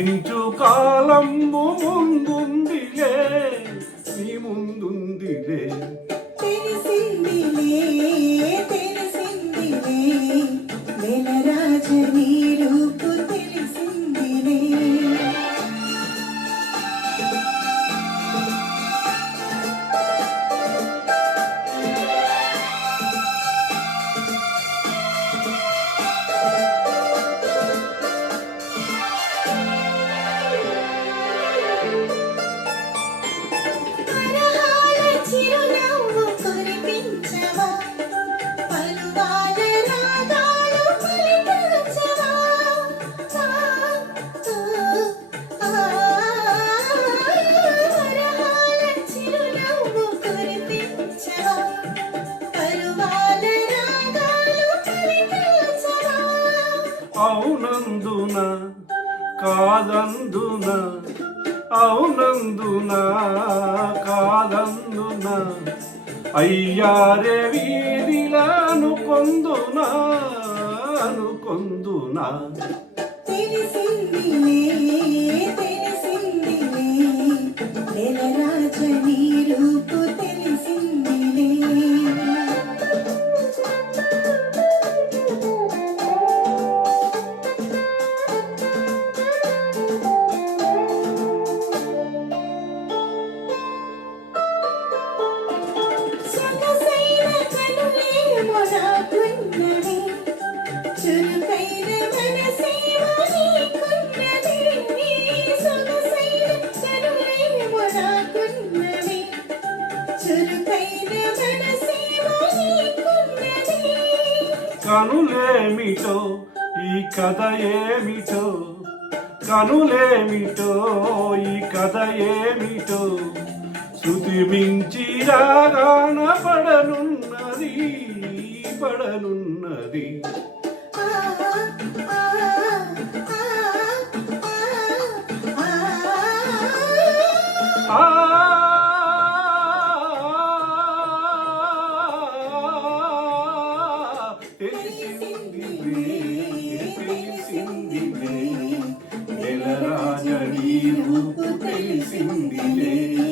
ఫలించు కాలము ముందుందిలే, నీ ముందుందిలే. తెలిసిందిలే తెలిసిందిలే నెలరాజ నీ రూపు తెలిసిందిలే. అవునందున కాదందున, అవునందున కాదందున, అయ్యారే వీధిలా అనుకొందునా అనుకొందునా. తెలిసిందిలే తెలిసిందిలే నెలరాజ నీ రూపు తెలిసిందిలే. కనులేమిటో ఈ కథ ఏమిటో, కనులేమిటో ఈ కథ ఏమిటో, శృతి మించి రాగాన పడనున్నది పడనున్నది. తెలిసిందిలే తెలిసిందిలే నెలరాజ నీ రూపు తెలిసిందిలే.